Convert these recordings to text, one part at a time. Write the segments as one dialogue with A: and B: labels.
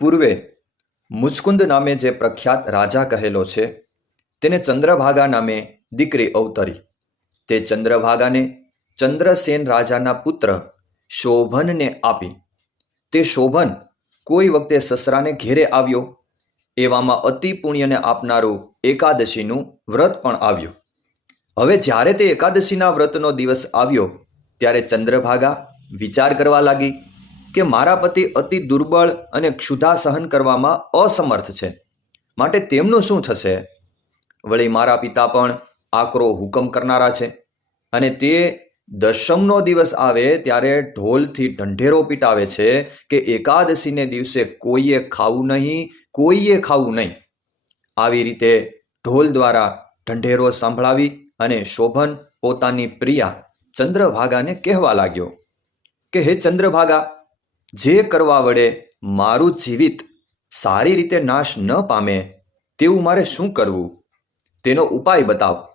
A: પૂર્વે મુચકુંદ નામે જે પ્રખ્યાત રાજા કહેલો છે, તેને ચંદ્રભાગા નામે દીકરી અવતરી. તે ચંદ્રભાગાને ચંદ્રસેન રાજાના પુત્ર શોભનને આપી. તે શોભન કોઈ વખતે સસરાને ઘેરે આવ્યો, એવામાં અતિ પુણ્યને આપનારું એકાદશીનું વ્રત પણ આવ્યું. હવે જ્યારે તે એકાદશીના વ્રતનો દિવસ આવ્યો, ત્યારે ચંદ્રભાગા વિચાર કરવા લાગી કે મારા પતિ અતિ દુર્બળ અને ક્ષુધા સહન કરવામાં અસમર્થ છે. માટે તેમનું શું થશે? વળી મારા પિતા પણ આકરો હુકમ કરનારા છે અને તે દશમનો દિવસ આવે ત્યારે ઢોલથી ઢંઢેરો પીટાવે છે કે એકાદશીને દિવસે કોઈએ ખાવું નહીં, કોઈએ ખાવું નહીં. આવી રીતે ઢોલ દ્વારા ઢંઢેરો સંભળાવી અને શોભન પોતાની પ્રિયા ચંદ્રભાગાને કહેવા લાગ્યો કે, હે ચંદ્રભાગા જે કરવા વડે મારું જીવિત સારી રીતે નાશ ન પામે, તેવું મારે શું કરવું? તેનો ઉપાય બતાવ.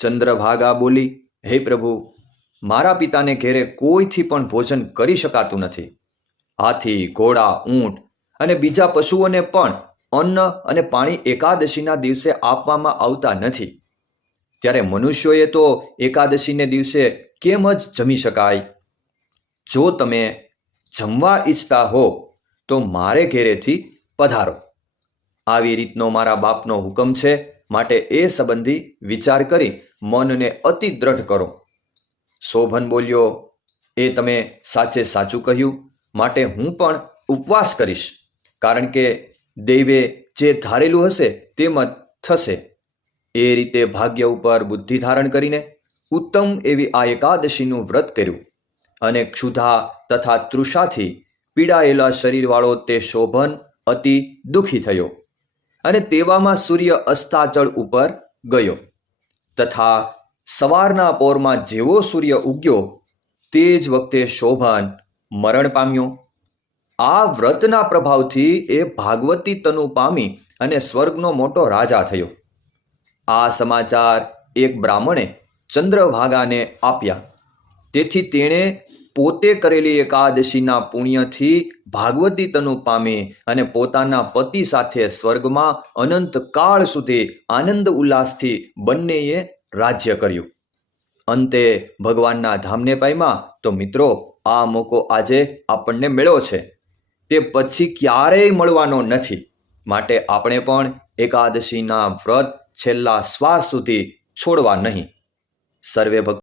A: ચંદ્રભાગા બોલી, હે પ્રભુ, મારા પિતાને ઘેરે કોઈથી પણ ભોજન કરી શકાતું નથી. હાથી, ઘોડા, ઊંટ અને બીજા પશુઓને પણ અન્ન અને પાણી એકાદશીના દિવસે આપવામાં આવતા નથી. ત્યારે મનુષ્યોએ તો એકાદશીને દિવસે કેમ જ જમી શકાય? જો તમે જમવા ઈચ્છતા હો, તો મારે ઘેરેથી પધારો. આવી રીતનો મારા બાપનો હુકમ છે, માટે એ સંબંધી વિચાર કરી મનને અતિ દ્રઢ કરો. શોભન બોલ્યો, એ તમે સાચે સાચું કહ્યું, માટે હું પણ ઉપવાસ કરીશ, કારણ કે દૈવે જે ધારેલું હશે તેમ જ થશે. એ રીતે ભાગ્ય ઉપર બુદ્ધિ ધારણ કરીને ઉત્તમ એવી આ એકાદશીનું વ્રત કર્યું. અને ક્ષુધા તથા તૃષાથી પીડાયેલા શરીરવાળો તે શોભન અતિ દુઃખી થયો અને તેવામાં સૂર્ય અસ્તાચળ ઉપર ગયો. તથા સવારના પોરમાં જેવો સૂર્ય ઉગ્યો, તે જ વખતે શોભન મરણ પામ્યો. આ વ્રતના પ્રભાવથી એ ભાગવતી તનુ પામી અને સ્વર્ગનો મોટો રાજા થયો. આ સમાચાર એક બ્રાહ્મણે ચંદ્રભાગાને આપ્યા. તેથી તેણે પોતે કરેલી એકાદશીના પુણ્યથી ભાગવતી તનુ પામી અને પોતાના પતિ સાથે સ્વર્ગમાં અનંત કાળ સુધી આનંદ ઉલ્લાસથી બંનેએ રાજ્ય કર્યું. અંતે ભગવાનના ધામને પામ્યા તો મિત્રો, આ મોકો આજે આપણને મળ્યો છે. તે પછી ક્યારેય મળવાનો નથી. માટે આપણે પણ એકાદશીના વ્રત છેલ્લા શ્વાસ સુધી છોડવા નહીં. સર્વે ભક્તો